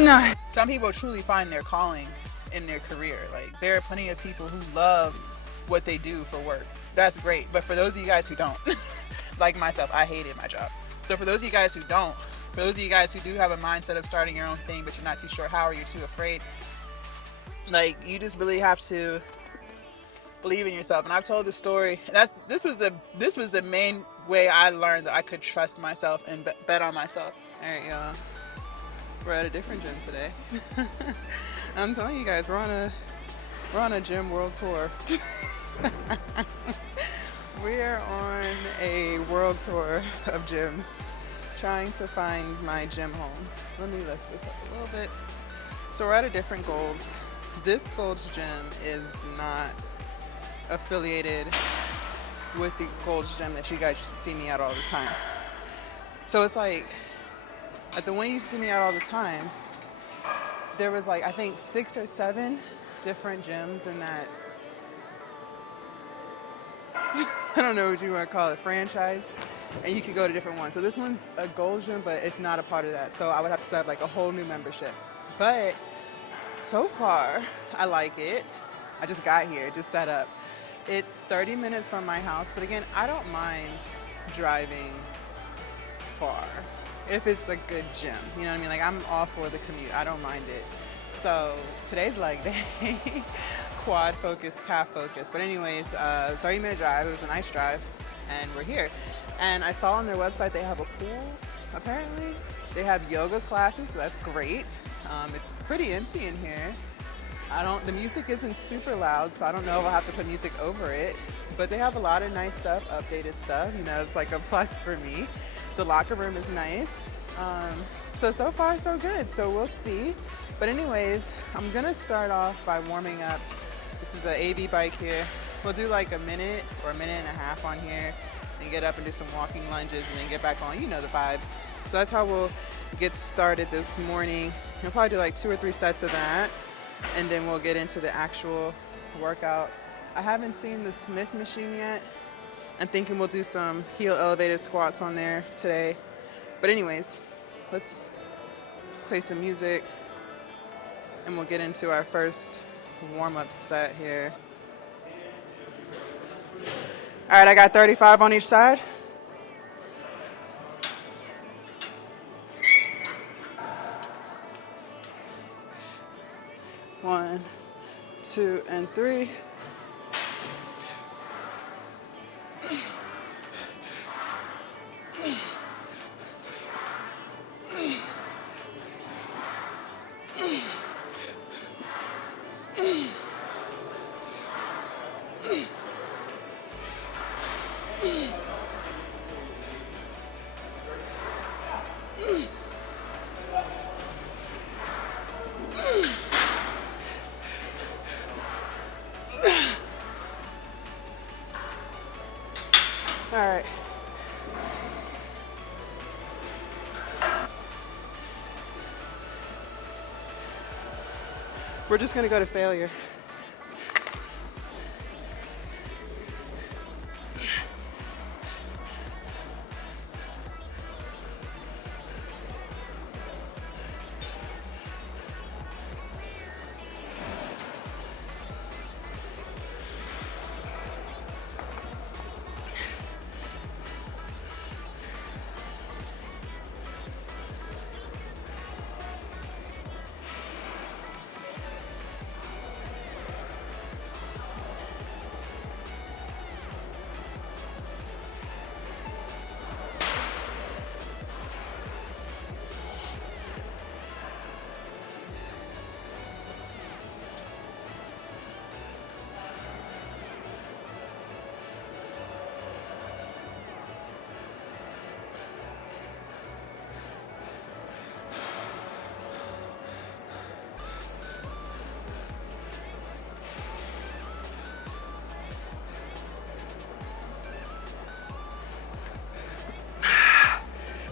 No. Some people truly find their calling in their career. Like, there are plenty of people who love what they do for work. That's great. But for those of you guys who don't, like myself, I hated my job. So for those of you guys who don't, for those of you guys who do have a mindset of starting your own thing, but you're not too sure how or you're too afraid, like, you just really have to believe in yourself. And I've told the story. This was the main way I learned that I could trust myself and bet on myself. All right, y'all. We're at a different gym today. I'm telling you guys, we're on a gym world tour. We are on a world tour of gyms, trying to find my gym home. Let me lift this up a little bit. So we're at a different Gold's. This Gold's gym is not affiliated with the Gold's gym that you guys see me at all the time. So it's like, at the one you see me out all the time, there was like, I think 6 or 7 different gyms in that, I don't know what you want to call it, franchise, and you could go to different ones. So this one's a Gold gym, but it's not a part of that. So I would have to set up like a whole new membership. But so far, I like it. I just got here, just set up. It's 30 minutes from my house, but again, I don't mind driving far if it's a good gym. You know what I mean? Like, I'm all for the commute. I don't mind it. So today's leg day. Quad focus, calf focus. But anyways, 30-minute drive. It was a nice drive, and we're here. And I saw on their website they have a pool, apparently. They have yoga classes, so that's great. It's pretty empty in here. The music isn't super loud, so I don't know if I'll have to put music over it. But they have a lot of nice stuff, updated stuff. You know, it's like a plus for me. The locker room is nice. So far, so good. So we'll see. But anyways, I'm gonna start off by warming up. This is an AB bike here. We'll do like a minute or a minute and a half on here, and get up and do some walking lunges, and then get back on. You know the vibes. So that's how we'll get started this morning. We'll probably do like 2 or 3 sets of that, and then we'll get into the actual workout. I haven't seen the Smith machine yet. I'm thinking we'll do some heel elevated squats on there today. But anyways, let's play some music, and we'll get into our first warm-up set here. All right, I got 35 on each side. One, 2, and 3. All right. We're just gonna go to failure.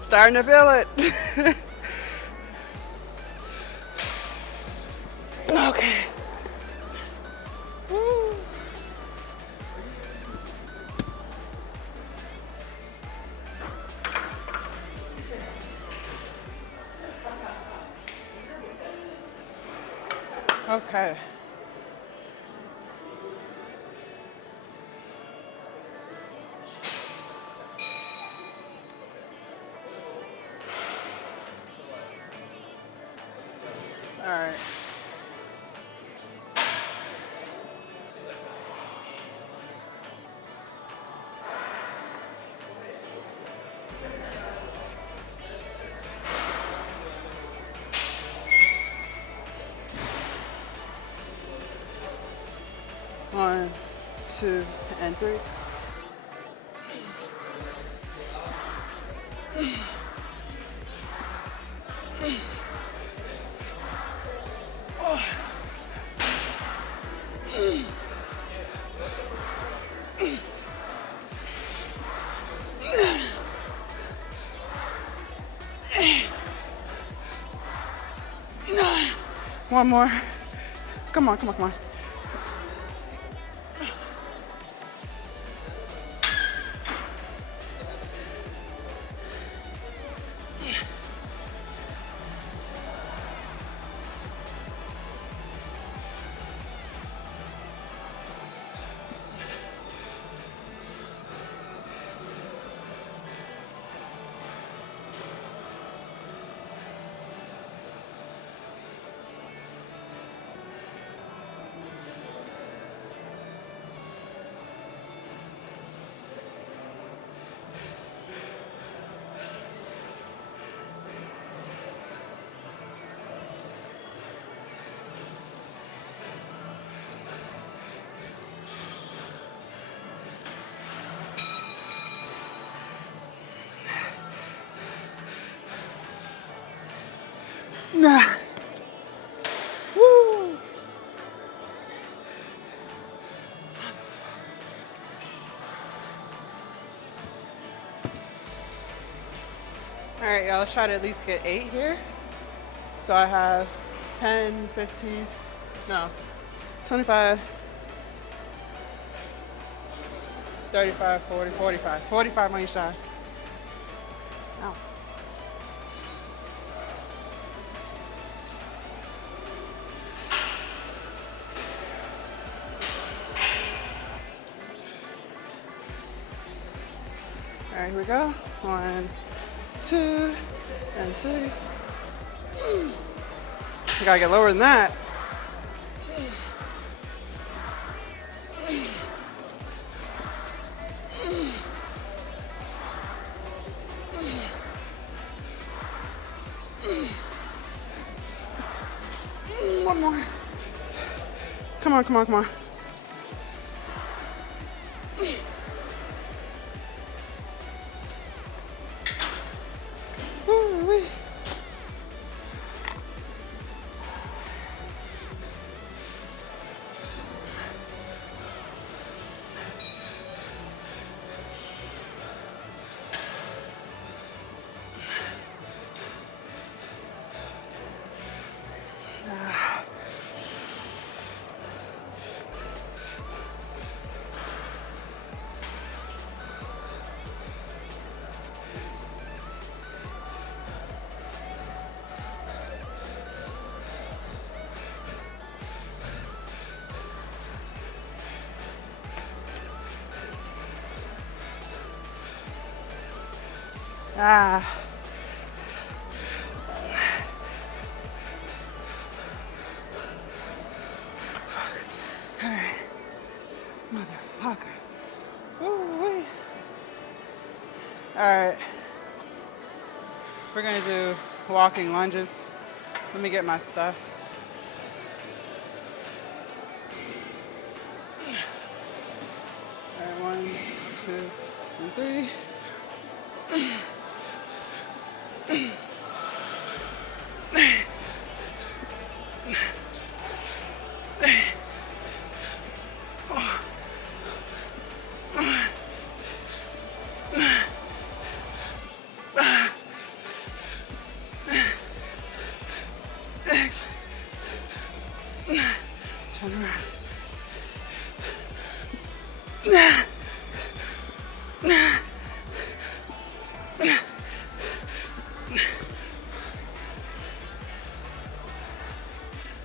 Starting to feel it. Okay. Woo. Okay. All right. One, two, and three. One more. Come on, come on, come on. Nah. Woo. All right, y'all, let's try to at least get 8 here. So I have 10, 15, no, 25, 35, 40, 45. 45 on each side. Ow. All right, here we go. 1, 2, and 3. You gotta get lower than that. One more. Come on, come on, come on. Ooh-wee. Ah. All right. Motherfucker. Ooh-wee. All right. We're gonna do walking lunges. Let me get my stuff. All right, 1, 2, and 3. Turn around.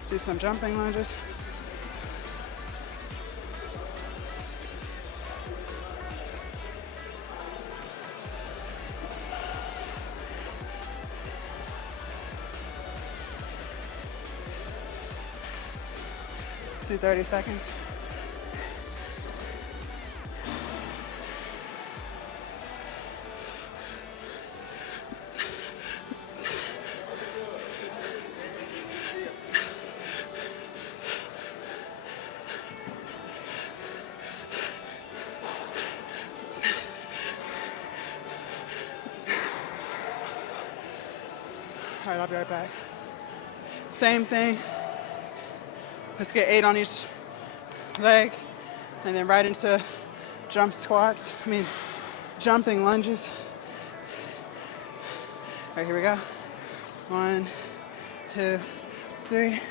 See some some jumping lunges. Let's do 30 seconds. All right, I'll be right back. Same thing. Let's get 8 on each leg, and then right into jumping lunges. All right, here we go. 1, 2, 3.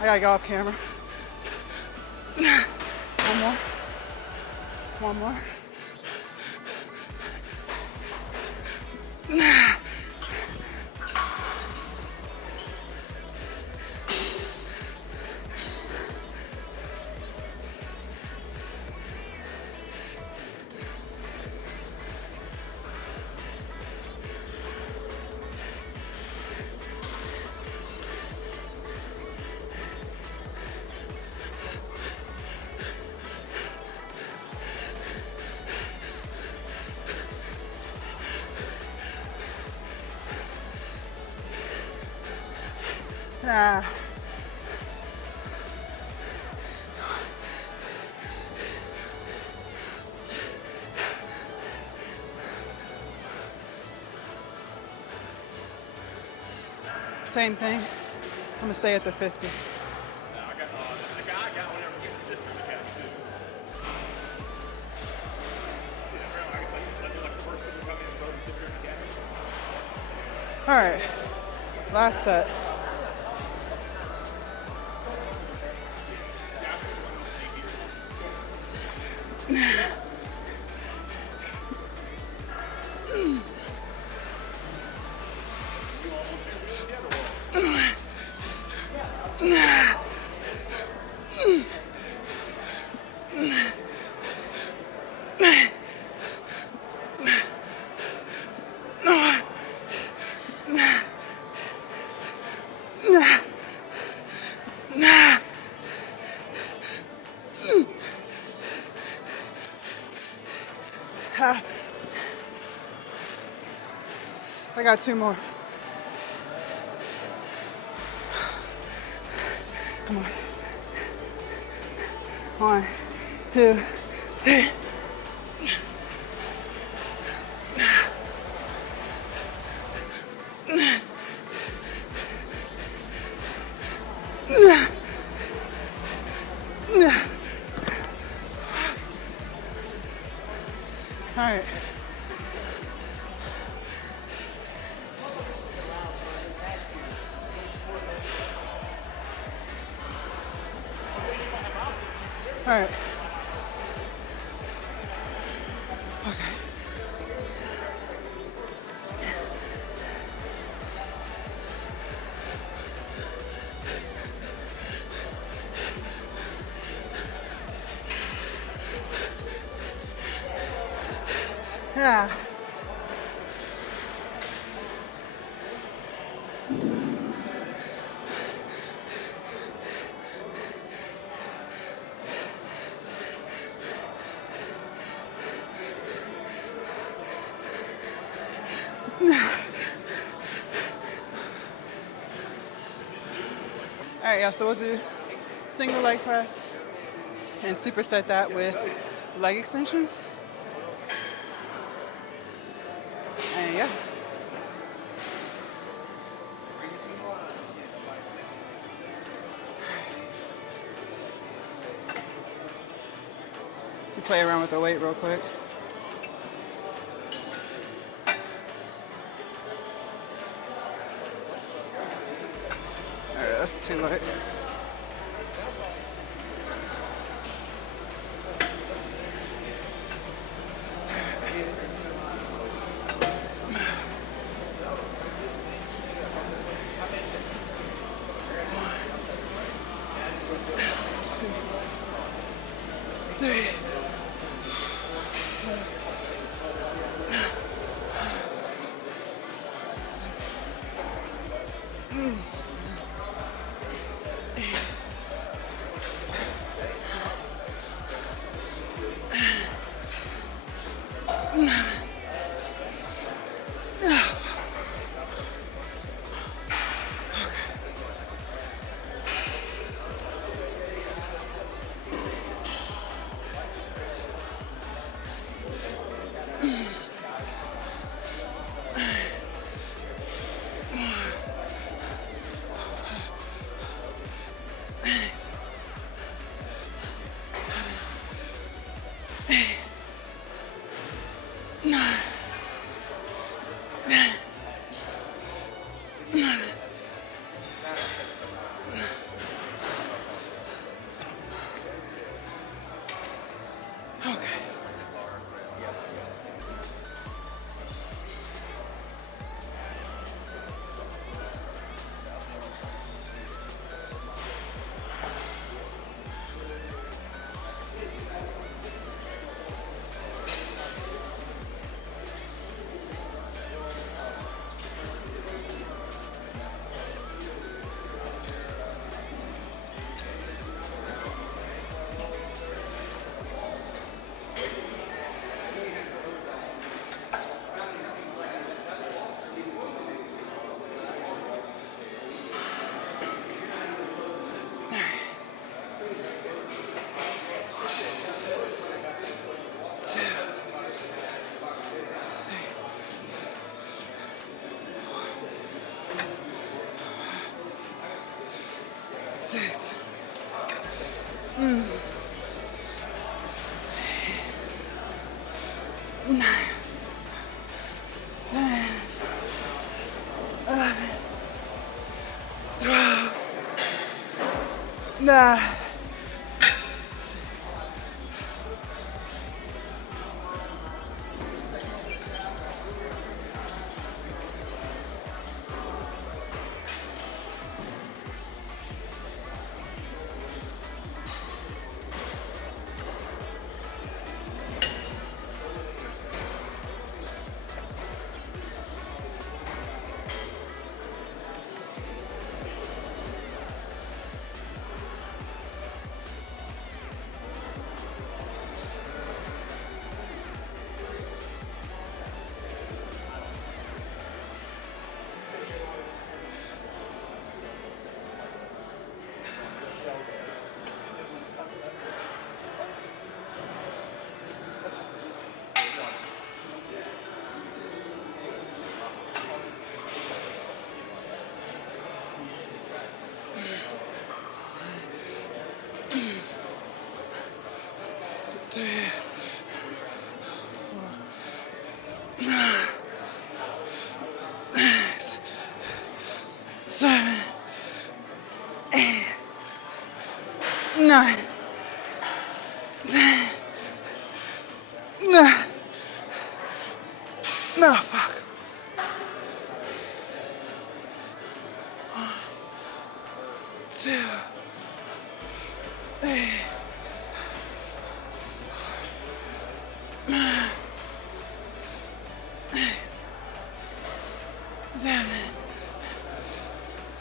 I gotta go off camera. One more. One more. Same thing. I'm gonna stay at the 50. All right, last set. I got 2 more. Come on. 1, 2, 3. All right. All right. Okay. Yeah. All right, y'all, so we'll do single leg press and superset that with leg extensions. And yeah. Play around with the weight real quick. Alright, that's too light. Six. Nine. 10. 11. 12. Nah. Seven, 8, 9, 10. No, fuck. 1, 2, 8, 9, 7,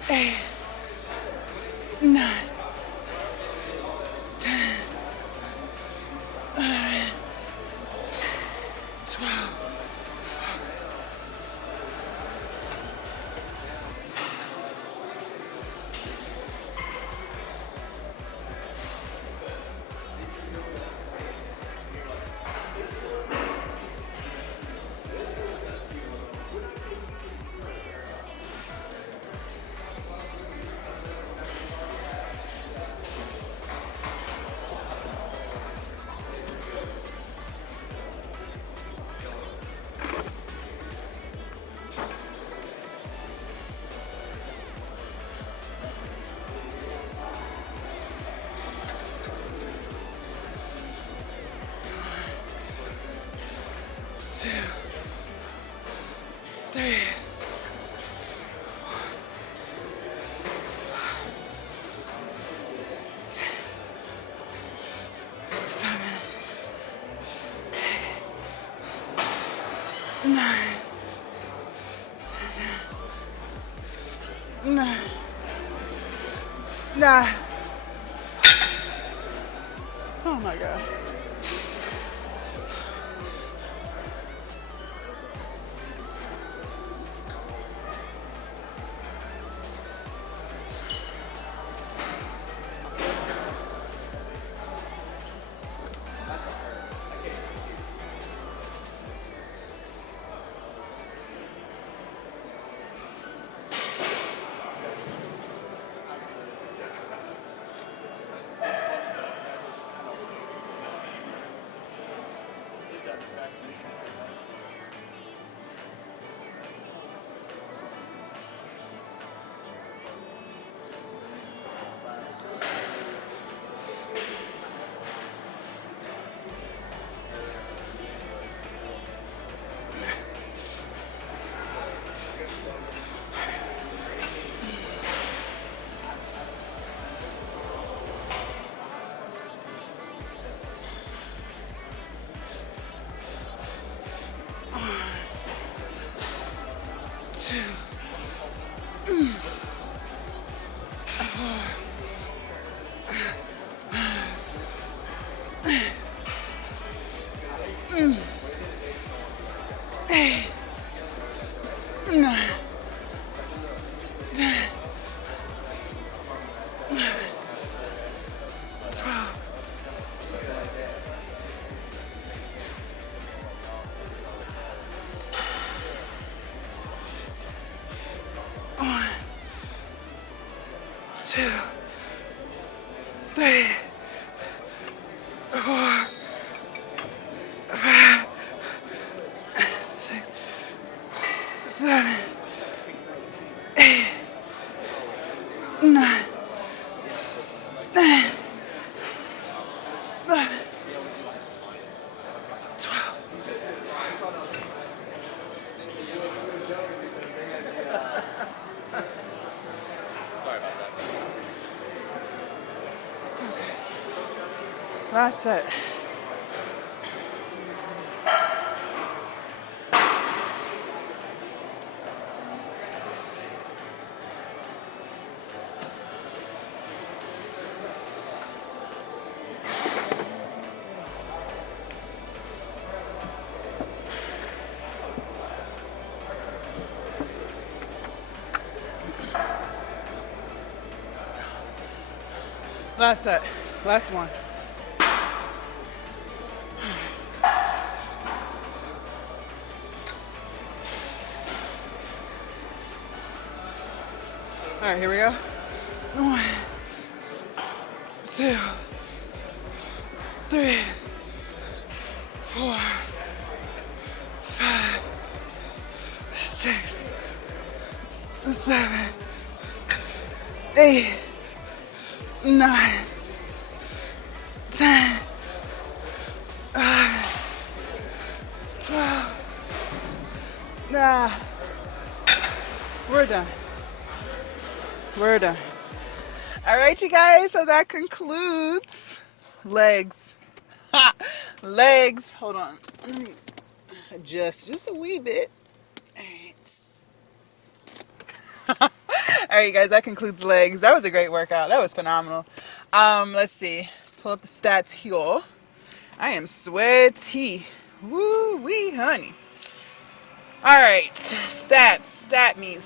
8, 9, 10, 11, 12. Fuck. 2, 3, 6, 7, 9, 9, 9. Oh my God. Two, 3, 4, 5, 6, 7, 8, 9, 10, 11, 12. Last set. Last set. Last one. All right, here we go. 1, 2, 3, 4, 5, 6, 7, 8, 9, 10, 11, 12. Nah, we're done. We're done. All right, you guys, so that concludes legs. Legs. Hold on. Let me adjust just a wee bit. All right. All right, you guys, that concludes legs. That was a great workout. That was phenomenal. Let's see. Let's pull up the stats here. I am sweaty. Woo wee, honey. All right, stats. Stat me.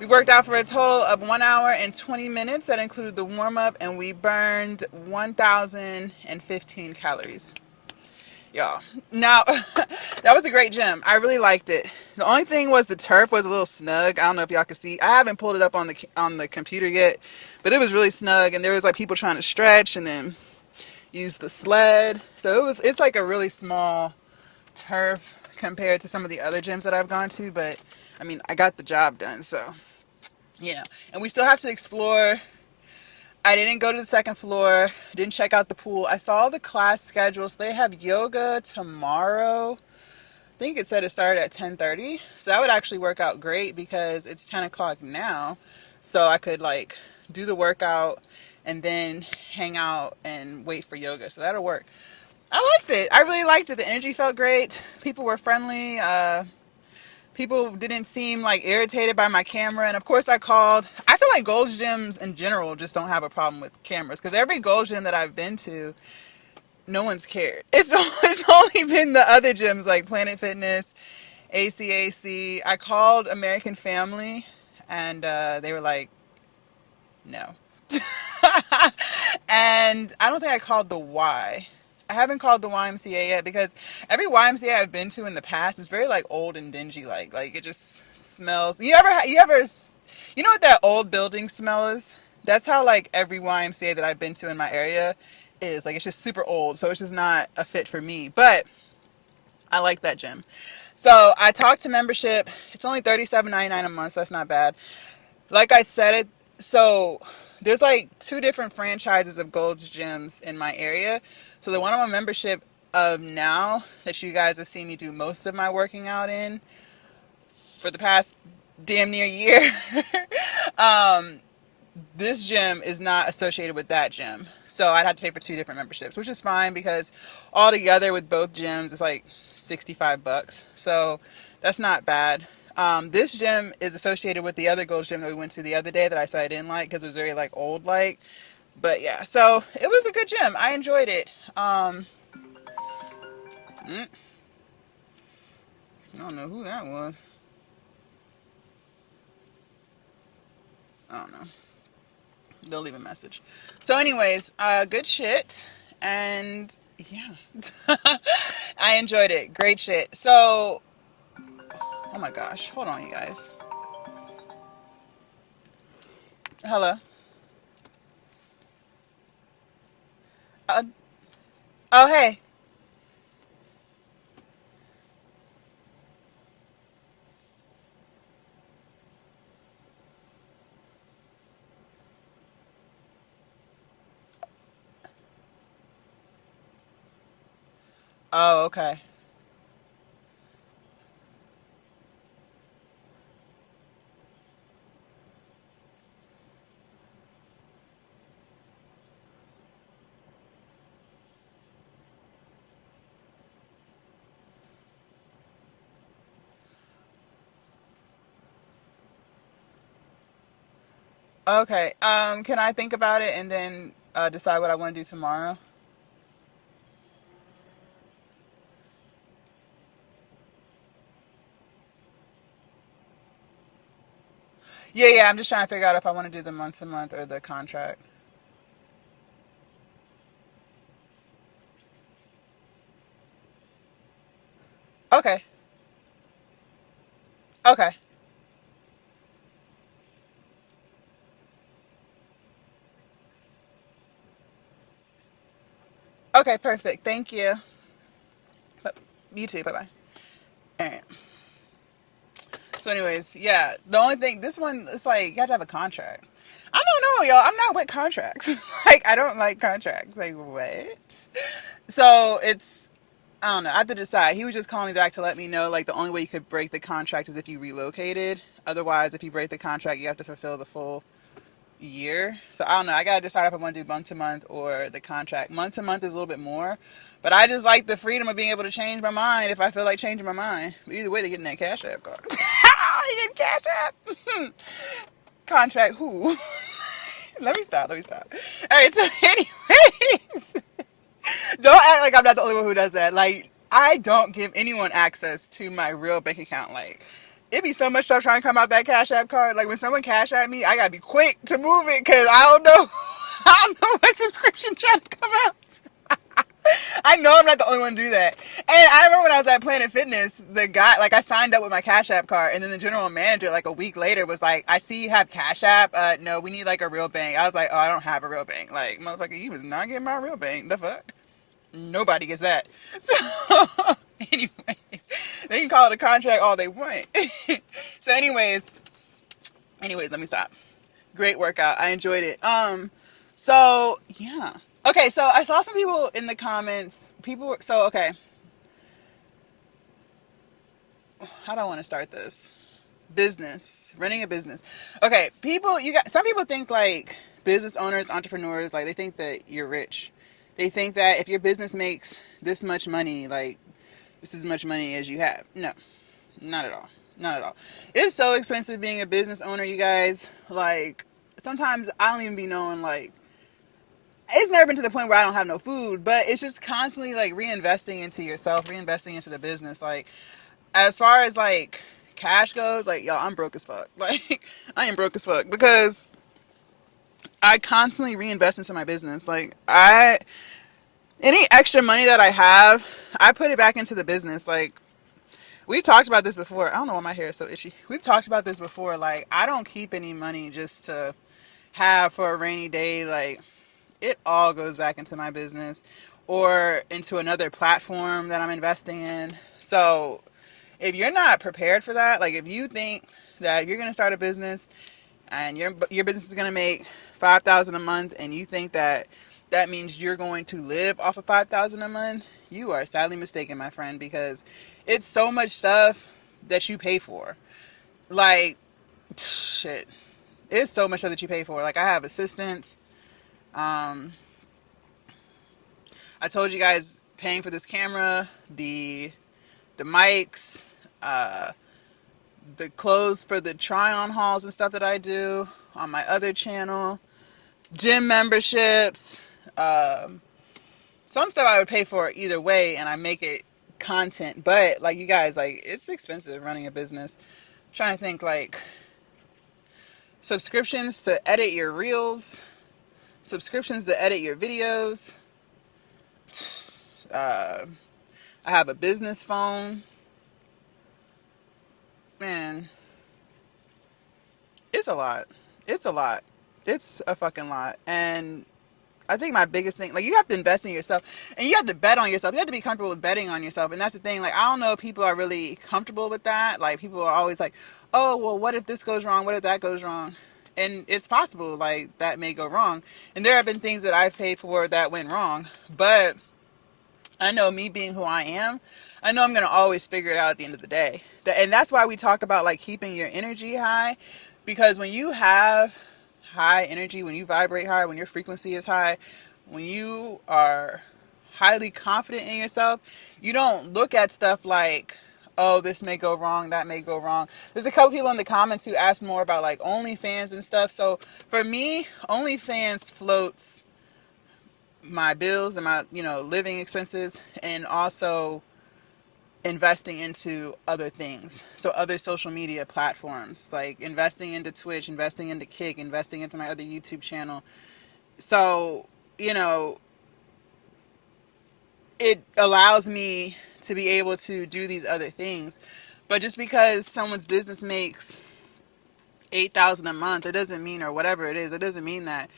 We worked out for a total of 1 hour and 20 minutes. That included the warm-up, and we burned 1,015 calories. Y'all. Now, that was a great gym. I really liked it. The only thing was the turf was a little snug. I don't know if y'all can see. I haven't pulled it up on the computer yet, but it was really snug, and there was like people trying to stretch and then use the sled. So it's like a really small turf compared to some of the other gyms that I've gone to, but I mean, I got the job done, so, you know. And we still have to explore I didn't go to the second floor. Didn't check out the pool. I saw the class schedules. They have yoga tomorrow. I think it said it started at 10:30. So that would actually work out great because it's 10 o'clock now. So I could like do the workout and then hang out and wait for yoga. So that'll work. I liked it. I really liked it. The energy felt great. People were friendly. People didn't seem like irritated by my camera. And of course I called. I feel like Gold's gyms in general just don't have a problem with cameras because every Gold gym that I've been to, no one's cared. It's only been the other gyms like Planet Fitness, ACAC. I called American Family and they were like, no. And I don't think I called the Y. I haven't called the YMCA yet because every YMCA I've been to in the past is very like old and dingy, like it just smells. You know what that old building smell is? That's how like every YMCA that I've been to in my area is. Like it's just super old, so it's just not a fit for me. But I like that gym. So I talked to membership. It's only $37.99 a month, so that's not bad. Like I said it, so there's like two different franchises of Gold's gyms in my area. So the one I'm a membership of now that you guys have seen me do most of my working out in for the past damn near year, um, this gym is not associated with that gym. So I'd have to pay for two different memberships, which is fine because altogether with both gyms, it's like 65 bucks. So that's not bad. This gym is associated with the other Gold gym that we went to the other day that I said I didn't like because it was very like old like. But yeah, so it was a good gym. I enjoyed it. I don't know who that was. I don't know. They'll leave a message. So anyways, good shit. And yeah, I enjoyed it. Great shit. So, oh my gosh. Hold on, you guys. Hello. Uh, oh, hey. Oh, okay. Okay. Can I think about it and then decide what I want to do tomorrow? Yeah, yeah. I'm just trying to figure out if I want to do the month to month or the contract. Okay. Okay. Okay. Perfect. Thank you. You too. Bye bye. All right. So, anyways, yeah. The only thing, this one, it's like you have to have a contract. I don't know, y'all. I'm not with contracts. Like, I don't like contracts. Like, what? So it's, I don't know. I have to decide. He was just calling me back to let me know, like, the only way you could break the contract is if you relocated. Otherwise, if you break the contract, you have to fulfill the full year. So I don't know. I gotta decide if I want to do month to month or the contract. Month to month is a little bit more, but I just like the freedom of being able to change my mind if I feel like changing my mind. But either way, they're getting that cash app card. You get cash app. Contract who? Let me stop. Let me stop. All right. So, anyways, don't act like I'm not the only one who does that. Like, I don't give anyone access to my real bank account. Like, it be so much stuff trying to come out that Cash App card. Like, when someone Cash App me, I gotta be quick to move it because I don't know. I don't know what subscription trying to come out. I know I'm not the only one to do that. And I remember when I was at Planet Fitness, the guy, like, I signed up with my Cash App card, and then the general manager, like, a week later was like, I see you have Cash App. No, we need, like, a real bank. I was like, oh, I don't have a real bank. Like, motherfucker, you was not getting my real bank. The fuck? Nobody gets that. So, anyways, they can call it a contract all they want. So, anyways, let me stop. Great workout. I enjoyed it. So yeah. Okay, so I saw some people in the comments. Okay. How do I want to start this? Business, running a business. Okay, some people think like business owners, entrepreneurs, like they think that you're rich. They think that if your business makes this much money, like this is as much money as you have. No, not at all. Not at all. It's so expensive being a business owner, you guys. Like sometimes I don't even be knowing like it's never been to the point where I don't have no food, but it's just constantly like reinvesting into yourself, reinvesting into the business. Like as far as like cash goes, like y'all, I'm broke as fuck. Like I am broke as fuck because I constantly reinvest into my business. Like any extra money that I have, I put it back into the business. Like we've talked about this before. I don't know why my hair is so itchy. We've talked about this before. Like I don't keep any money just to have for a rainy day. Like it all goes back into my business or into another platform that I'm investing in. So if you're not prepared for that, like if you think that you're going to start a business and your business is going to make 5,000 a month and you think that that means you're going to live off of 5,000 a month, you are sadly mistaken, my friend, because it's so much stuff that you pay for. Like shit. It's so much stuff that you pay for. Like I have assistants. Um I told you guys paying for this camera, the mics, the clothes for the try-on hauls and stuff that I do on my other channel, gym memberships, some stuff I would pay for either way, and I make it content. But like you guys, like it's expensive running a business. I'm trying to think like subscriptions to edit your reels, subscriptions to edit your videos. Uh, I have a business phone. Man, it's a lot. It's a lot. It's a fucking lot. And I think my biggest thing, like you have to invest in yourself and you have to bet on yourself. You have to be comfortable with betting on yourself. And that's the thing. Like, I don't know if people are really comfortable with that. Like people are always like, oh, well, what if this goes wrong? What if that goes wrong? And it's possible like that may go wrong. And there have been things that I've paid for that went wrong. But I know me being who I am, I know I'm going to always figure it out at the end of the day. And that's why we talk about like keeping your energy high, because when you have high energy, when you vibrate high, when your frequency is high, when you are highly confident in yourself, you don't look at stuff like, oh, this may go wrong, that may go wrong. There's a couple people in the comments who asked more about like OnlyFans and stuff. So for me, OnlyFans floats my bills and my living expenses, and also investing into other things, so other social media platforms, like investing into Twitch, investing into Kick, investing into my other YouTube channel. So it allows me to be able to do these other things. But just because someone's business makes 8,000 a month, it doesn't mean, or whatever it is, it doesn't mean that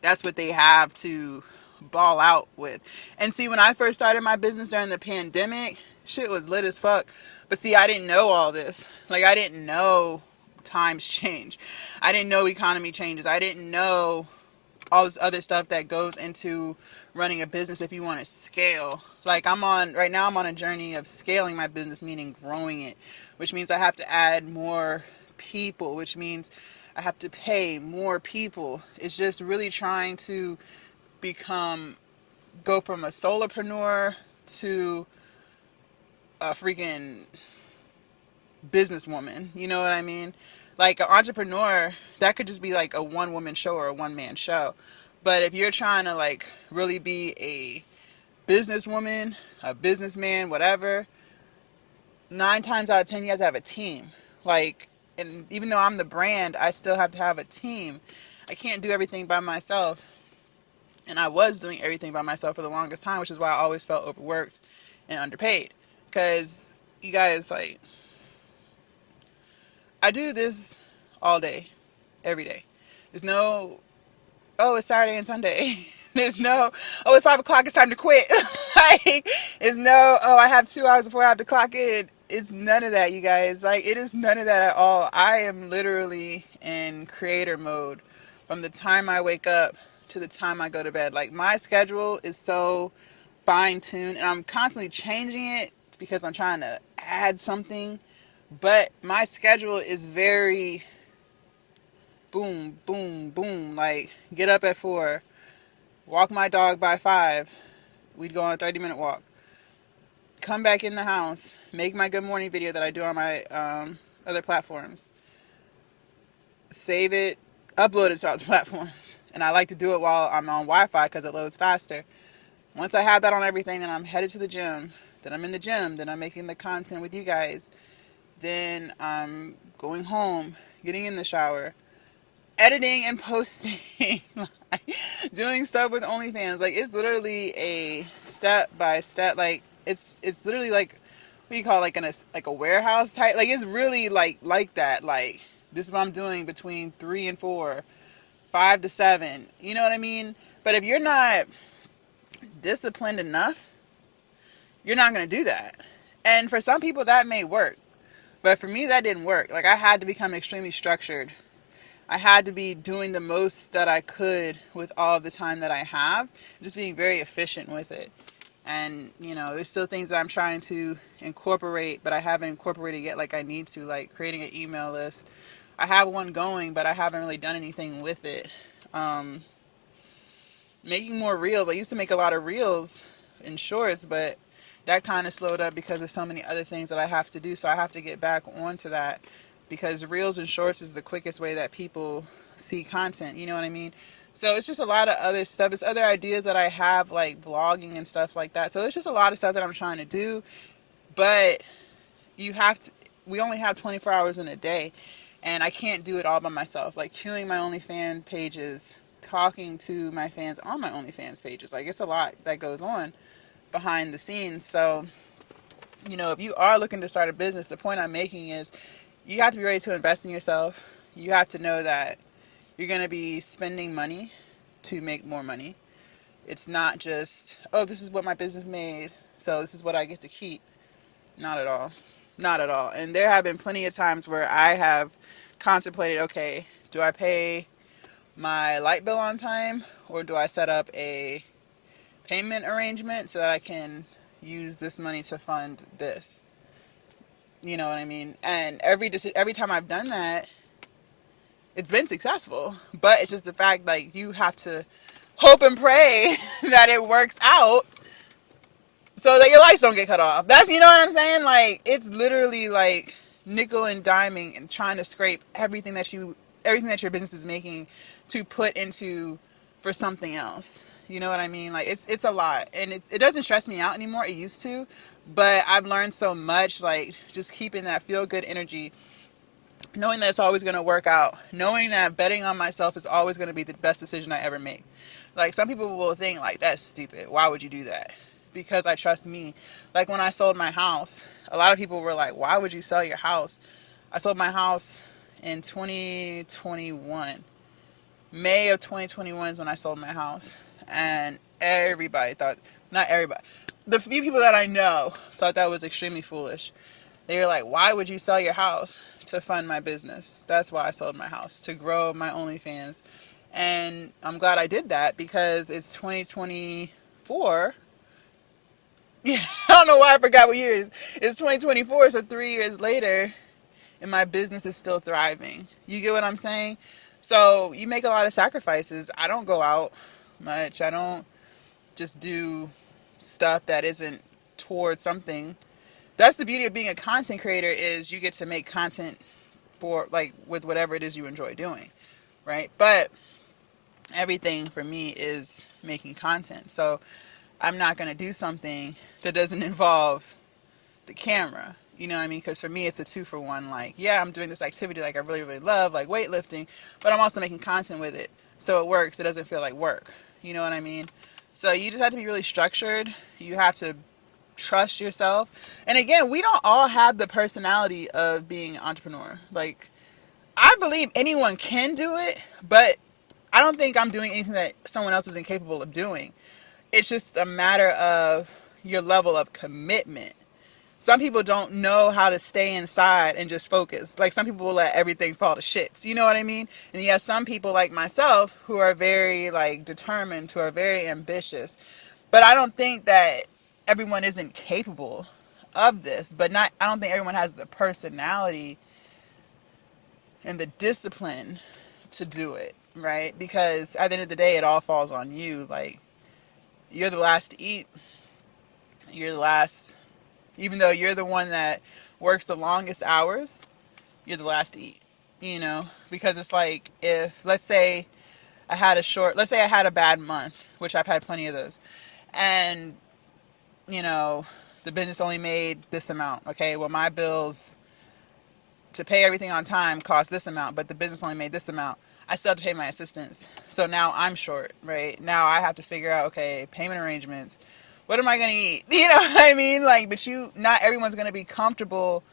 that's what they have to ball out with. And see, when I first started my business during the pandemic, shit was lit as fuck. But see, I didn't know all this. Like, I didn't know times change. I didn't know economy changes. I didn't know all this other stuff that goes into running a business if you want to scale. Like right now I'm on a journey of scaling my business, meaning growing it, which means I have to add more people, which means I have to pay more people. It's just really trying to go from a solopreneur to a freaking businesswoman. You know what I mean? Like an entrepreneur, that could just be like a one woman show or a one man show. But if you're trying to like really be a businesswoman, a businessman, whatever, 9 times out of 10 you guys have a team. Like, and even though I'm the brand, I still have to have a team. I can't do everything by myself. And I was doing everything by myself for the longest time, which is why I always felt overworked and underpaid. Because you guys, like, I do this all day, every day. There's no, oh, it's Saturday and Sunday. There's no, oh, it's 5 o'clock, it's time to quit. Like, it's no, oh, I have 2 hours before I have to clock in. It's none of that, you guys. Like, it is none of that at all. I am literally in creator mode from the time I wake up to the time I go to bed. Like my schedule is so fine tuned and I'm constantly changing it because I'm trying to add something. But my schedule is very boom, boom, boom. Like get up at 4, walk my dog by 5. We'd go on a 30-minute walk. Come back in the house, make my good morning video that I do on my other platforms. Save it, upload it to other platforms. And I like to do it while I'm on Wi-Fi because it loads faster. Once I have that on everything, then I'm headed to the gym. Then I'm in the gym. Then I'm making the content with you guys. Then I'm going home, getting in the shower, editing and posting, like, doing stuff with OnlyFans. Like it's literally a step by step. Like it's literally like what do you call it? Like a warehouse type. Like it's really like that. Like this is what I'm doing between 3 and 4, 5 to 7. You know what I mean? But if you're not disciplined enough, you're not gonna do that. And for some people that may work. But for me that didn't work. Like I had to become extremely structured. I had to be doing the most that I could with all of the time that I have, just being very efficient with it. And, you know, there's still things that I'm trying to incorporate, but I haven't incorporated yet like I need to, like creating an email list. I have one going, but I haven't really done anything with it. Making more reels. I used to make a lot of reels and shorts, but that kind of slowed up because of so many other things that I have to do. So I have to get back onto that because reels and shorts is the quickest way that people see content. You know what I mean? So it's just a lot of other stuff. It's other ideas that I have, like vlogging and stuff like that. So it's just a lot of stuff that I'm trying to do. But you have to, we only have 24 hours in a day. And I can't do it all by myself. Like queuing my OnlyFans pages, talking to my fans on my OnlyFans pages. Like it's a lot that goes on behind the scenes. So, you know, if you are looking to start a business, the point I'm making is you have to be ready to invest in yourself. You have to know that you're going to be spending money to make more money. It's not just, oh, this is what my business made, so this is what I get to keep. Not at all. Not at all. And there have been plenty of times where I have contemplated, okay, do I pay my light bill on time or do I set up a payment arrangement so that I can use this money to fund this? You know what I mean? And every time I've done that, it's been successful. But it's just the fact, like, you have to hope and pray that it works out so that your lights don't get cut off. That's, you know what I'm saying? Like, it's literally like nickel and diming and trying to scrape everything that your business is making to put into for something else. You know what I mean? Like it's a lot, and it doesn't stress me out anymore. It used to, but I've learned so much. Like just keeping that feel good energy, knowing that it's always going to work out, knowing that betting on myself is always going to be the best decision I ever make. Like some people will think like that's stupid. Why would you do that? Because I trust me. Like when I sold my house, a lot of people were like, why would you sell your house? I sold my house in 2021. May of 2021 is when I sold my house. And everybody thought, not everybody, the few people that I know thought that was extremely foolish. They were like, why would you sell your house? To fund my business. That's why I sold my house, to grow my OnlyFans. And I'm glad I did that because it's 2024. Yeah, I don't know why I forgot what year it is. It's 2024, so 3 years later, and my business is still thriving. You get what I'm saying? So you make a lot of sacrifices. I don't go out much. I don't just do stuff that isn't towards something. That's the beauty of being a content creator, is you get to make content for, like, with whatever it is you enjoy doing, right? But everything for me is making content. So I'm not going to do something that doesn't involve the camera. You know what I mean? Because for me, it's a 2-for-1. Like, yeah, I'm doing this activity like I really, really love, like weightlifting, but I'm also making content with it. So it works. It doesn't feel like work. You know what I mean? So you just have to be really structured. You have to trust yourself. And again, we don't all have the personality of being an entrepreneur. Like, I believe anyone can do it, but I don't think I'm doing anything that someone else is incapable of doing. It's just a matter of your level of commitment. Some people don't know how to stay inside and just focus. Like some people will let everything fall to shits. You know what I mean? And you have some people like myself who are very like determined, who are very ambitious. But I don't think that everyone isn't capable of this. But not I don't think everyone has the personality and the discipline to do it, right? Because at the end of the day it all falls on you. Like you're the last to eat. You're the last, even though you're the one that works the longest hours, you're the last to eat, you know? Because it's like if, let's say I had a bad month, which I've had plenty of those, and, you know, the business only made this amount, okay? Well, my bills to pay everything on time cost this amount, but the business only made this amount. I still have to pay my assistants. So now I'm short, right? Now I have to figure out, okay, payment arrangements. What am I going to eat? You know what I mean? Like, but not everyone's going to be comfortable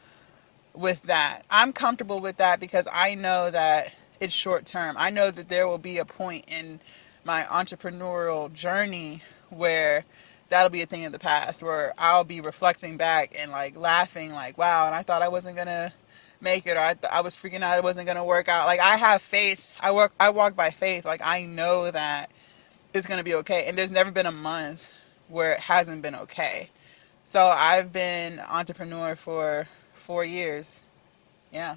with that. I'm comfortable with that because I know that it's short term. I know that there will be a point in my entrepreneurial journey where that'll be a thing of the past, where I'll be reflecting back and like laughing like, wow, and I thought I wasn't going to make it, or I was freaking out it wasn't going to work out. Like I have faith. I walk by faith. Like I know that it's going to be okay. And there's never been a month where it hasn't been okay. So I've been entrepreneur for 4 years. Yeah,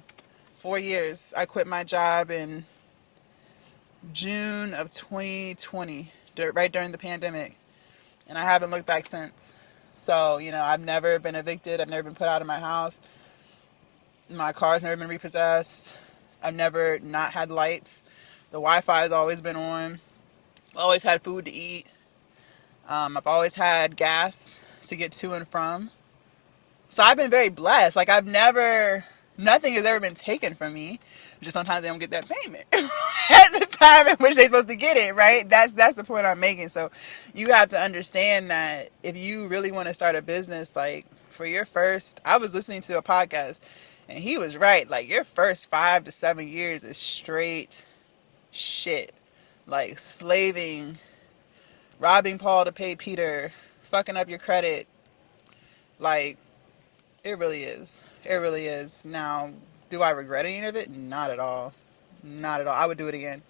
4 years. I quit my job in June of 2020, right during the pandemic. And I haven't looked back since. So, you know, I've never been evicted. I've never been put out of my house. My car's never been repossessed. I've never not had lights. The Wi-Fi has always been on. Always had food to eat. I've always had gas to get to and from. So I've been very blessed. Like nothing has ever been taken from me. Just sometimes they don't get that payment at the time in which they're supposed to get it, right? That's the point I'm making. So you have to understand that if you really want to start a business, like for your first, I was listening to a podcast and he was right. Like your first 5 to 7 years is straight shit. Like slaving, robbing Paul to pay Peter, fucking up your credit. Like it really is. It really is. Now, do I regret any of it? Not at all. Not at all. I would do it again.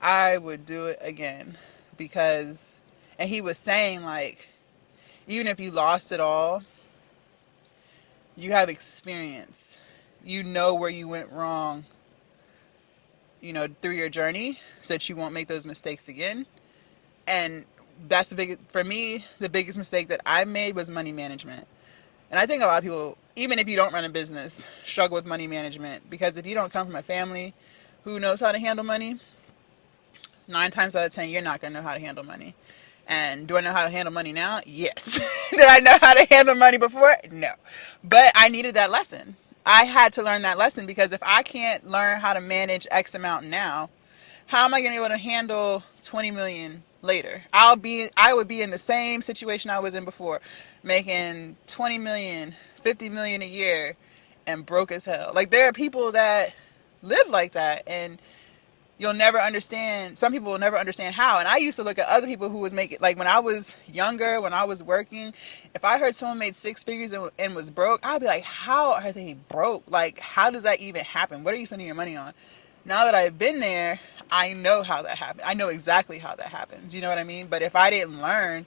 I would do it again. Because, and he was saying, like, even if you lost it all, you have experience. You know where you went wrong, you know, through your journey so that you won't make those mistakes again. And that's for me, the biggest mistake that I made was money management. And I think a lot of people, even if you don't run a business, struggle with money management. Because if you don't come from a family who knows how to handle money, 9 times out of 10, you're not going to know how to handle money. And do I know how to handle money now? Yes. Did I know how to handle money before? No. But I needed that lesson. I had to learn that lesson because if I can't learn how to manage X amount now, how am I going to be able to handle 20 million later? I would be in the same situation I was in before, making 20 million, 50 million a year and broke as hell. Like there are people that live like that and you'll never understand. Some people will never understand how. And I used to look at other people who was making, like when I was younger, when I was working, if I heard someone made 6 figures and was broke, I'd be like, how are they broke? Like, how does that even happen? What are you spending your money on? Now that I've been there, I know how that happened. I know exactly how that happens. You know what I mean? But if I didn't learn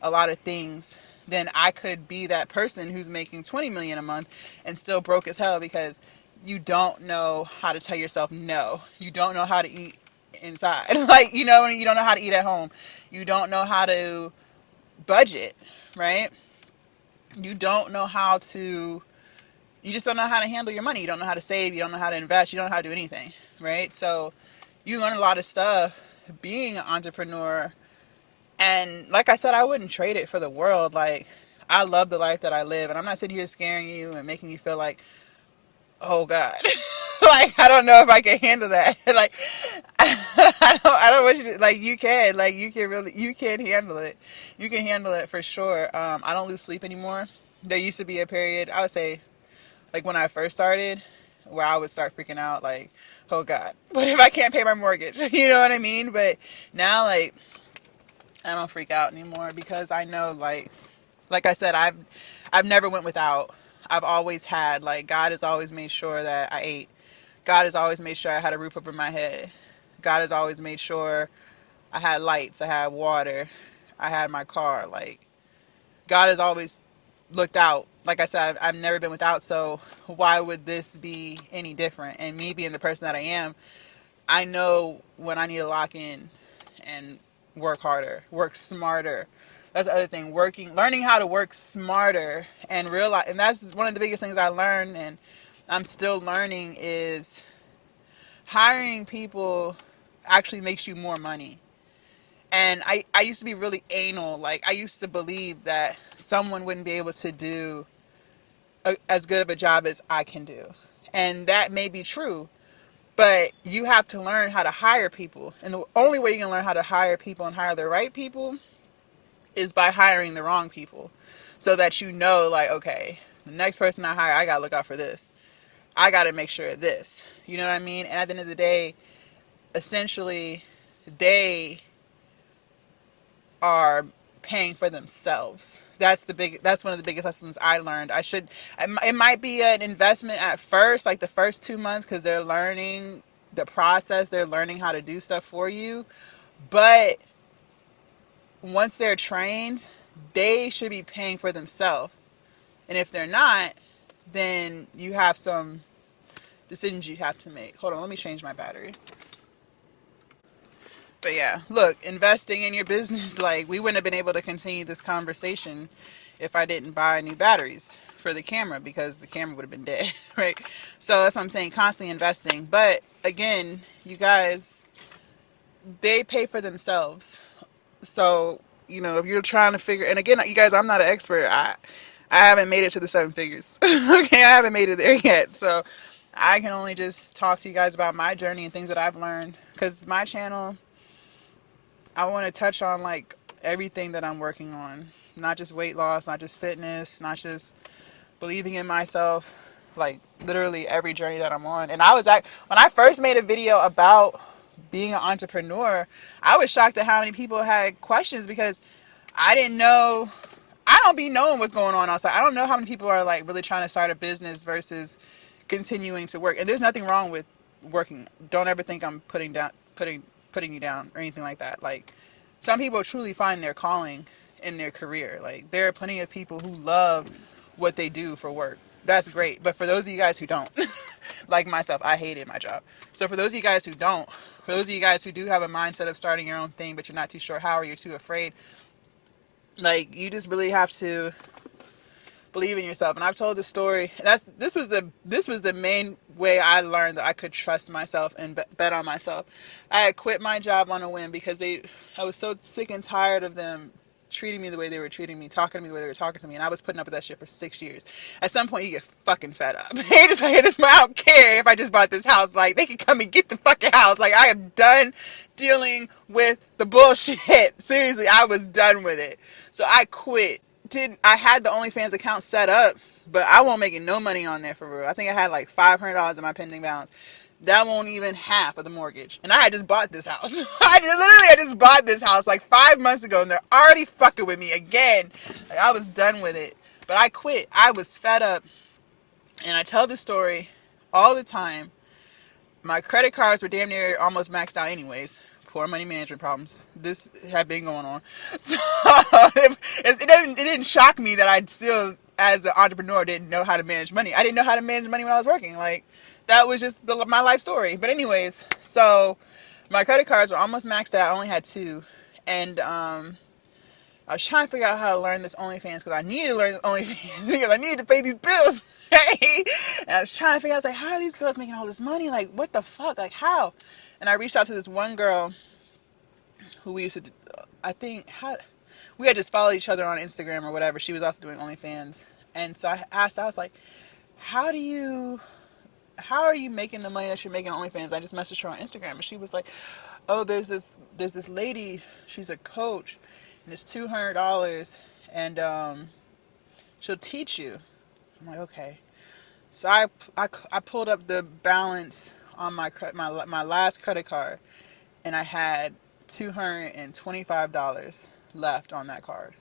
a lot of things, then I could be that person who's making 20 million a month and still broke as hell because you don't know how to tell yourself no. You don't know how to eat inside. Like, you know, you don't know how to eat at home. You don't know how to budget, right? You don't know how to, you just don't know how to handle your money. You don't know how to save. You don't know how to invest. You don't know how to do anything, right? So you learn a lot of stuff being an entrepreneur. And like I said, I wouldn't trade it for the world. Like, I love the life that I live. And I'm not sitting here scaring you and making you feel like, oh God, like, I don't know if I can handle that. Like, I don't want you to, like, you can really, you can handle it. You can handle it for sure. I don't lose sleep anymore. There used to be a period, I would say, like when I first started, where I would start freaking out, like, oh God, what if I can't pay my mortgage? You know what I mean? But now, like, I don't freak out anymore because I know, like, Like I said, I've never went without. I've always had, like, God has always made sure that I ate. God has always made sure I had a roof over my head. God has always made sure I had lights, I had water, I had my car. Like, God has always looked out. Like I said, I've never been without, so why would this be any different? And me being the person that I am, I know when I need to lock in and work harder, work smarter. That's the other thing. Learning how to work smarter and realize, and that's one of the biggest things I learned, and I'm still learning, is hiring people actually makes you more money. And I used to be really anal. Like, I used to believe that someone wouldn't be able to do as good of a job as I can do. And that may be true, but you have to learn how to hire people. And the only way you can learn how to hire people and hire the right people is by hiring the wrong people. So that you know, like, okay, the next person I hire, I got to look out for this. I got to make sure of this. You know what I mean? And at the end of the day, essentially, they are paying for themselves. That's one of the biggest lessons I learned. It might be an investment at first, like the first 2 months, because they're learning the process, they're learning how to do stuff for you. But once they're trained, they should be paying for themselves. And if they're not, then you have some decisions you have to make. Hold on, let me change my battery. But yeah, look, investing in your business, like, we wouldn't have been able to continue this conversation if I didn't buy new batteries for the camera, because the camera would have been dead, right? So that's what I'm saying, constantly investing. But again, you guys, they pay for themselves. So, if you're trying to figure, and again, you guys, I'm not an expert. I haven't made it to the 7 figures. Okay, I haven't made it there yet. So I can only just talk to you guys about my journey and things that I've learned, because my channel, I want to touch on, like, everything that I'm working on. Not just weight loss, not just fitness, not just believing in myself. Like, literally every journey that I'm on. And when I first made a video about being an entrepreneur, I was shocked at how many people had questions, because I didn't know. I don't be knowing what's going on outside. I don't know how many people are, like, really trying to start a business versus continuing to work. And there's nothing wrong with working. Don't ever think I'm putting you down or anything like that. Like, some people truly find their calling in their career. Like, there are plenty of people who love what they do for work. That's great. But for those of you guys who don't, like myself, I hated my job. So for those of you guys who don't, for those of you guys who do have a mindset of starting your own thing, but you're not too sure how, or you're too afraid, like, you just really have to believe in yourself. And I've told the story. This was the main way I learned that I could trust myself and bet on myself. I had quit my job on a whim because I was so sick and tired of them treating me the way they were treating me, talking to me the way they were talking to me, and I was putting up with that shit for 6 years. At some point, you get fucking fed up. You're just like, I don't care if I just bought this house. Like, they can come and get the fucking house. Like, I am done dealing with the bullshit. Seriously, I was done with it. So I quit. I had the OnlyFans account set up, but I won't making no money on there for real. I think I had like $500 in my pending balance. That won't even half of the mortgage. And I had just bought this house. I just bought this house like 5 months ago, and they're already fucking with me again. Like, I was done with it. But I quit. I was fed up. And I tell this story all the time. My credit cards were damn near almost maxed out anyways. Poor money management problems. This had been going on. So it didn't shock me that I still, as an entrepreneur, didn't know how to manage money. I didn't know how to manage money when I was working. Like, that was just my life story. But anyways, so my credit cards were almost maxed out. I only had two. And I was trying to figure out how to learn this OnlyFans, because I needed to learn this OnlyFans because I needed to pay these bills. Right? And I was trying to figure out, I was like, how are these girls making all this money? Like, what the fuck? Like, how? And I reached out to this one girl who we used to, we had just followed each other on Instagram or whatever. She was also doing OnlyFans. And so I asked her, I was like, how are you making the money that you're making on OnlyFans? I just messaged her on Instagram, and she was like, oh, there's this lady, she's a coach, and it's $200, and she'll teach you. I'm like, okay. So I pulled up the balance on my last credit card, and I had $225 left on that card.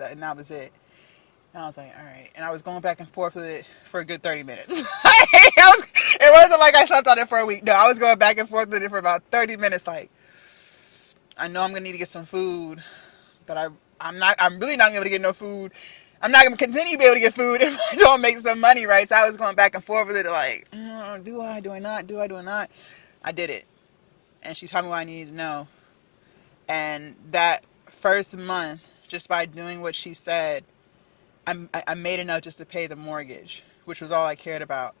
and that was it. And I was like, all right. And I was going back and forth with it for a good 30 minutes. It wasn't like I slept on it for a week. No, I was going back and forth with it for about 30 minutes. Like, I know I'm going to need to get some food, but I'm really not going to be able to get no food. I'm not going to continue to be able to get food if I don't make some money, right? So I was going back and forth with it like, do I not? Do I not? I did it. And she told me what I needed to know. And that first month, just by doing what she said, I made enough just to pay the mortgage, which was all I cared about.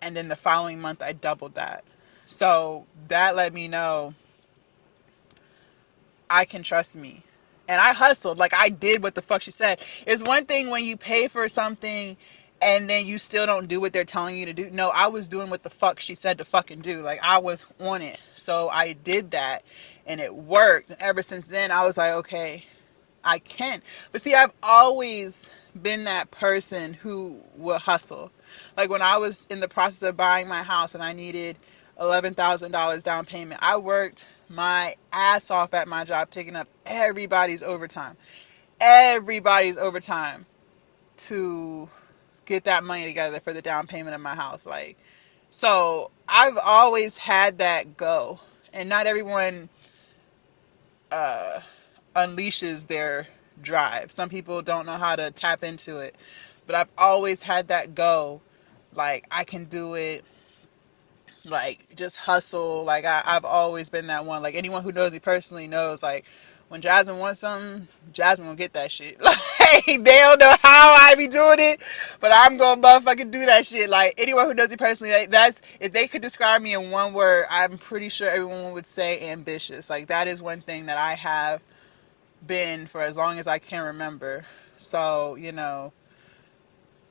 And then the following month, I doubled that. So that let me know I can trust me. And I hustled. Like, I did what the fuck she said. It's one thing when you pay for something and then you still don't do what they're telling you to do. No, I was doing what the fuck she said to fucking do. Like, I was on it. So I did that and it worked. And ever since then, I was like, okay, I can. But see, I've always been that person who will hustle. Like, when I was in the process of buying my house and I needed $11,000 down payment, I worked my ass off at my job picking up everybody's overtime to get that money together for the down payment of my house. Like, so I've always had that go, and not everyone unleashes their drive. Some people don't know how to tap into it, but I've always had that go. Like, I can do it. Like, just hustle. Like, I've always been that one. Like, anyone who knows me personally knows, like, when Jasmine wants something, Jasmine gonna get that shit. Like, they don't know how I be doing it, but I'm gonna motherfucking do that shit. Like, anyone who knows me personally, like, that's, if they could describe me in one word, I'm pretty sure everyone would say ambitious. Like, that is one thing that I have been for as long as I can remember. So,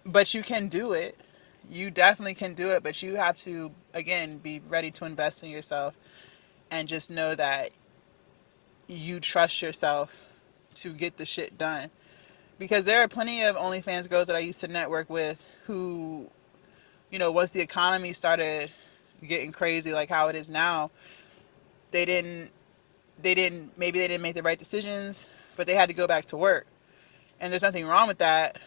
but you can do it. You definitely can do it, but you have to, again, be ready to invest in yourself and just know that you trust yourself to get the shit done. Because there are plenty of OnlyFans girls that I used to network with who, once the economy started getting crazy like how it is now, maybe they didn't make the right decisions, but they had to go back to work. And there's nothing wrong with that.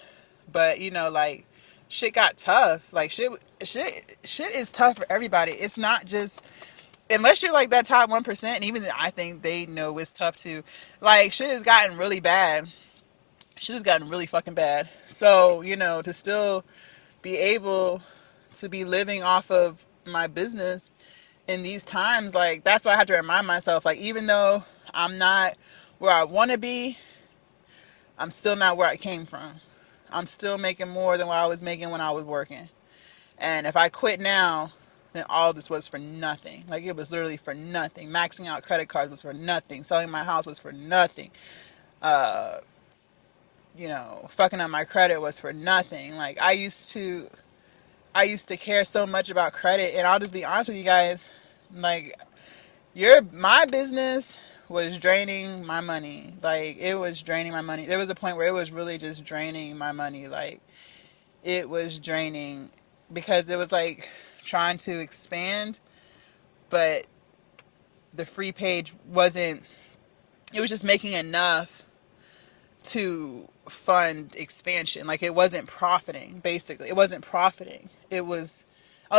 But, like, shit got tough. Like, shit is tough for everybody. It's not just, unless you're like that top 1%, and even I think they know it's tough too. Like, shit has gotten really bad. Shit has gotten really fucking bad. So, to still be able to be living off of my business in these times, like, that's why I have to remind myself, like, even though I'm not where I want to be, I'm still not where I came from. I'm still making more than what I was making when I was working. And if I quit now, then all this was for nothing. Like, it was literally for nothing. Maxing out credit cards was for nothing. Selling my house was for nothing. Fucking up my credit was for nothing. Like, I used to care so much about credit, and I'll just be honest with you guys. Like, my business was draining my money. Like, it was draining my money. There was a point where it was really just draining my money. Like, it was draining because it was like trying to expand, but the free page wasn't, it was just making enough to fund expansion. Like, it wasn't profiting, basically. It wasn't profiting. I was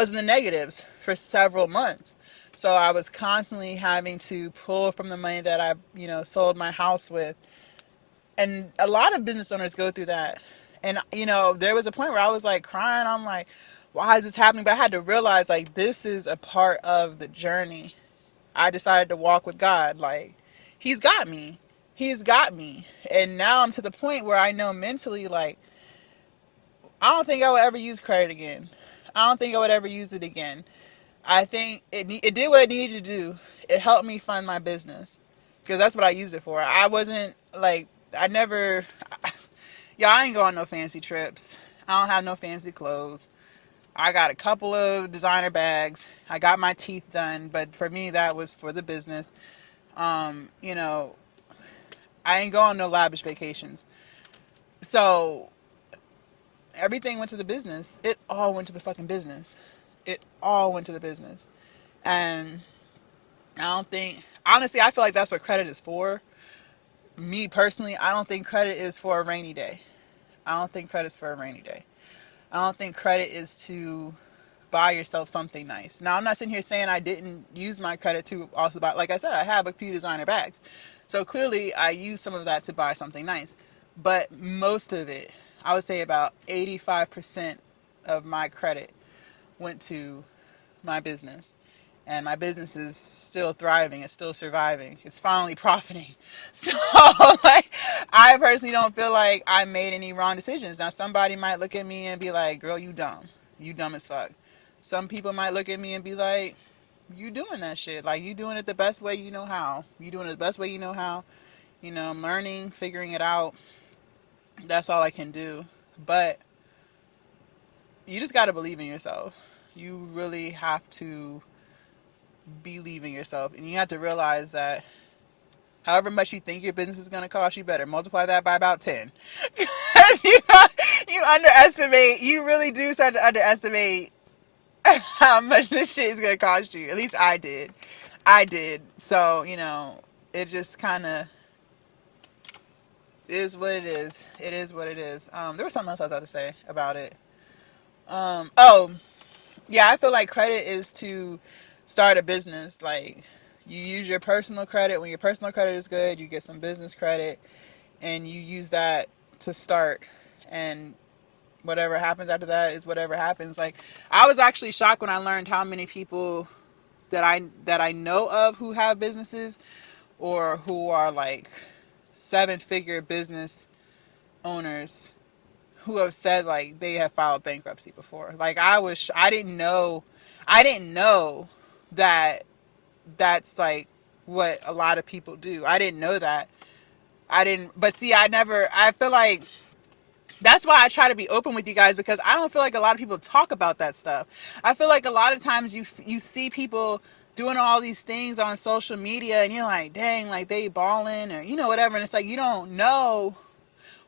in the negatives for several months. So I was constantly having to pull from the money that I, sold my house with. And a lot of business owners go through that. And, there was a point where I was like crying. I'm like, why is this happening? But I had to realize, like, this is a part of the journey. I decided to walk with God. Like, He's got me. He's got me. And now I'm to the point where I know mentally, like, I don't think I would ever use credit again. I don't think I would ever use it again. I think it did what it needed to do. It helped me fund my business. Because that's what I used it for. I wasn't, like, I never, I ain't go on no fancy trips. I don't have no fancy clothes. I got a couple of designer bags. I got my teeth done. But for me, that was for the business. I ain't go on no lavish vacations. So everything went to the business. It all went to the fucking business. It all went to the business. And I don't think, honestly, I feel like that's what credit is for. Me personally, I don't think credit is for a rainy day. I don't think credit's for a rainy day. I don't think credit is to buy yourself something nice. Now, I'm not sitting here saying I didn't use my credit to also buy, like I said, I have a few designer bags. So clearly I used some of that to buy something nice. But most of it, I would say about 85% of my credit went to my business. And my business is still thriving. It's still surviving. It's finally profiting. So, like, I personally don't feel like I made any wrong decisions. Now, somebody might look at me and be like, girl, you dumb. You dumb as fuck. Some people might look at me and be like, you doing that shit. Like, you doing it the best way you know how. You doing it the best way you know how. You know, I'm learning, figuring it out. That's all I can do. But you just got to believe in yourself. You really have to believe in yourself. And you have to realize that however much you think your business is going to cost, you better multiply that by about 10. you, you underestimate, you really do start to underestimate how much this shit is going to cost you. At least I did. I did. So, you know, it just kind of is what it is. It is what it is. There was something else I was about to say about it. Oh, yeah, I feel like credit is to start a business. Like, you use your personal credit. When your personal credit is good, you get some business credit, and you use that to start. And whatever happens after that is whatever happens. Like, I was actually shocked when I learned how many people that I know of who have businesses or who are like 7-figure business owners who have said like they have filed bankruptcy before. Like, I didn't know that that's like what a lot of people do. I didn't know that. But see, I feel like that's why I try to be open with you guys, because I don't feel like a lot of people talk about that stuff. I feel like a lot of times you see people doing all these things on social media and you're like, dang, like they balling or, you know, whatever. And it's like, you don't know,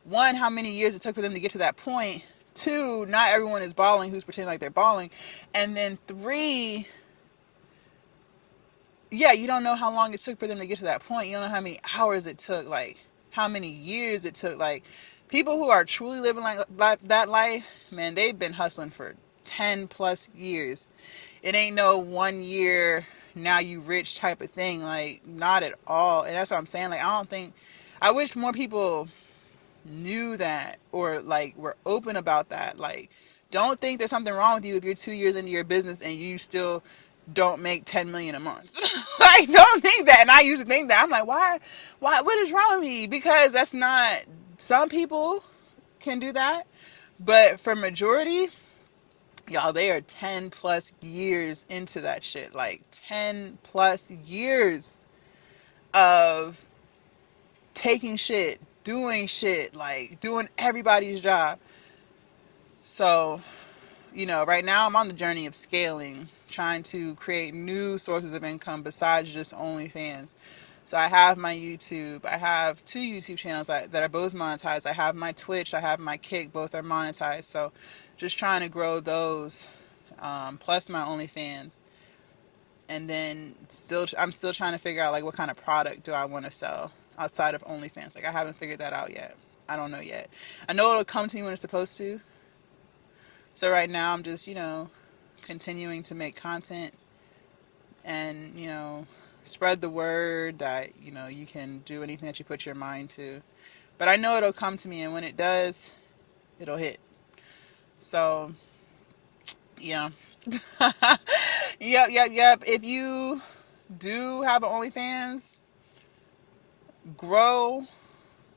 one, how many years it took for them to get to that point. Two, not everyone is balling who's pretending like they're balling. And then three, yeah, you don't know how long it took for them to get to that point. You don't know how many hours it took, like how many years it took. Like, people who are truly living like that life, man, they've been hustling for 10 plus years. It ain't no 1 year now you rich type of thing. Like, not at all. And that's what I'm saying. Like, I wish more people knew that, or like were open about that. Like, don't think there's something wrong with you if you're 2 years into your business and you still don't make 10 million a month. Like, don't think that. And I used to think that. I'm like, why what is wrong with me? Because that's not, some people can do that, but for majority, y'all, they are 10 plus years into that shit. Like, 10 plus years of taking shit, like doing everybody's job. So, you know, right now I'm on the journey of scaling, trying to create new sources of income besides just OnlyFans. So I have my YouTube. I have 2 YouTube channels that are both monetized. I have my Twitch. I have my Kick. Both are monetized. So just trying to grow those, plus my OnlyFans. And then I'm still trying to figure out like what kind of product do I want to sell outside of OnlyFans. Like, I haven't figured that out yet. I don't know yet. I know it'll come to me when it's supposed to. So right now I'm just, you know, continuing to make content and, you know, spread the word that, you know, you can do anything that you put your mind to. But I know it'll come to me, and when it does, it'll hit. So, yeah. Yep. If you do have an OnlyFans, grow,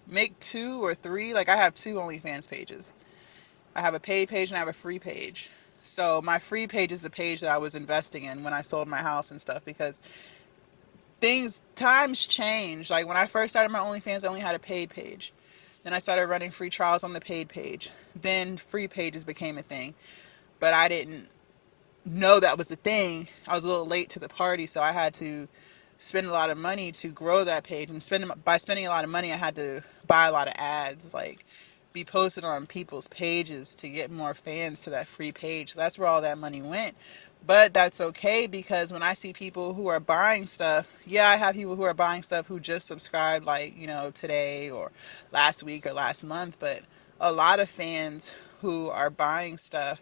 make 2 or 3. Like, I have 2 OnlyFans pages. I have a paid page and I have a free page. So my free page is the page that I was investing in when I sold my house and stuff, because times change. Like, when I first started my OnlyFans, I only had a paid page. Then I started running free trials on the paid page. Then free pages became a thing. But I didn't know that was a thing. I was a little late to the party, so I had to spend a lot of money to grow that page. And by spending a lot of money, I had to buy a lot of ads, like be posted on people's pages to get more fans to that free page. So that's where all that money went. But that's okay, because when I see people who are buying stuff, yeah, I have people who are buying stuff who just subscribed, like, today or last week or last month. But a lot of fans who are buying stuff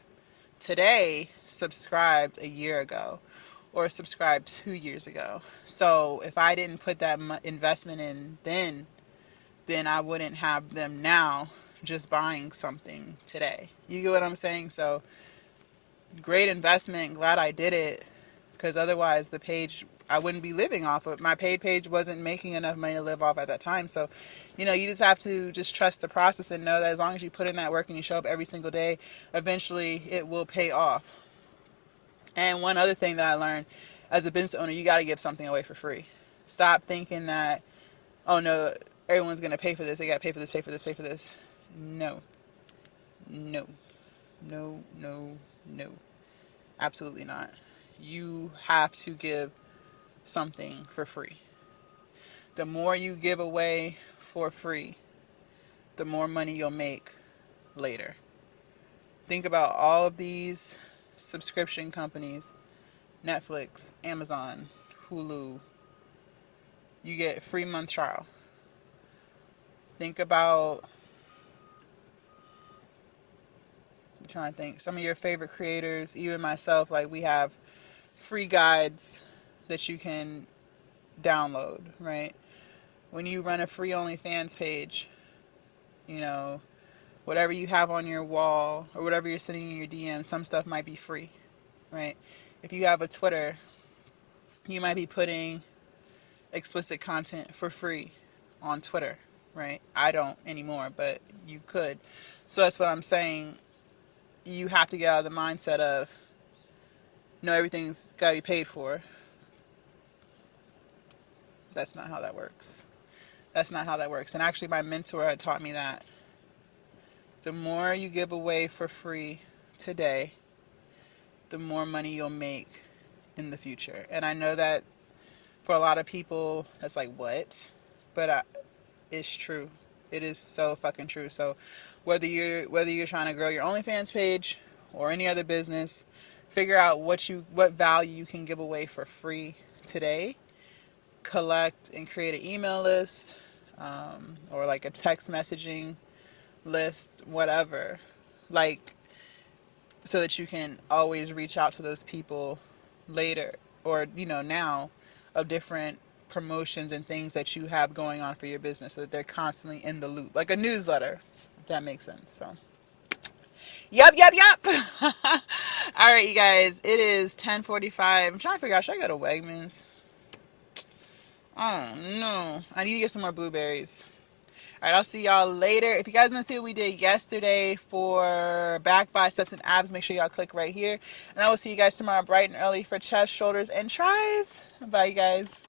today subscribed a year ago or subscribed 2 years ago. So if I didn't put that investment in then I wouldn't have them now just buying something today. You get what I'm saying? So great investment. Glad I did it, because otherwise the page, I wouldn't be living off of. My paid page wasn't making enough money to live off at that time. So, you just have to just trust the process and know that as long as you put in that work and you show up every single day, eventually it will pay off. And one other thing that I learned as a business owner, you got to give something away for free. Stop thinking that, oh no, everyone's going to pay for this. They got to pay for this, pay for this, pay for this. No, no, no, no, no. Absolutely not. You have to give something for free. The more you give away for free, the more money you'll make later. Think about all of these subscription companies: Netflix, Amazon, Hulu. You get a free month trial. Think about, I'm trying to think, some of your favorite creators, even myself, like we have free guides that you can download, right? When you run a free OnlyFans page, you know, whatever you have on your wall or whatever you're sending in your DM, some stuff might be free, right? If you have a Twitter, you might be putting explicit content for free on Twitter, right? I don't anymore, but you could. So that's what I'm saying. You have to get out of the mindset of, no, everything's got to be paid for. That's not how that works. That's not how that works. And actually, my mentor had taught me that. The more you give away for free today, the more money you'll make in the future. And I know that for a lot of people, that's like, what? But it's true. It is so fucking true. So whether you're trying to grow your OnlyFans page or any other business, figure out what value you can give away for free today. Collect and create an email list, or like a text messaging list, whatever. Like, so that you can always reach out to those people later, or now, of different promotions and things that you have going on for your business, so that they're constantly in the loop, like a newsletter, if that makes sense. So yep. All right, you guys, it is 10:45. I'm trying to figure out, should I go to Wegmans? Oh no, I need to get some more blueberries. All right, I'll see y'all later. If you guys want to see what we did yesterday for back, biceps, and abs, make sure y'all click right here. And I will see you guys tomorrow bright and early for chest, shoulders, and tries. Bye, you guys.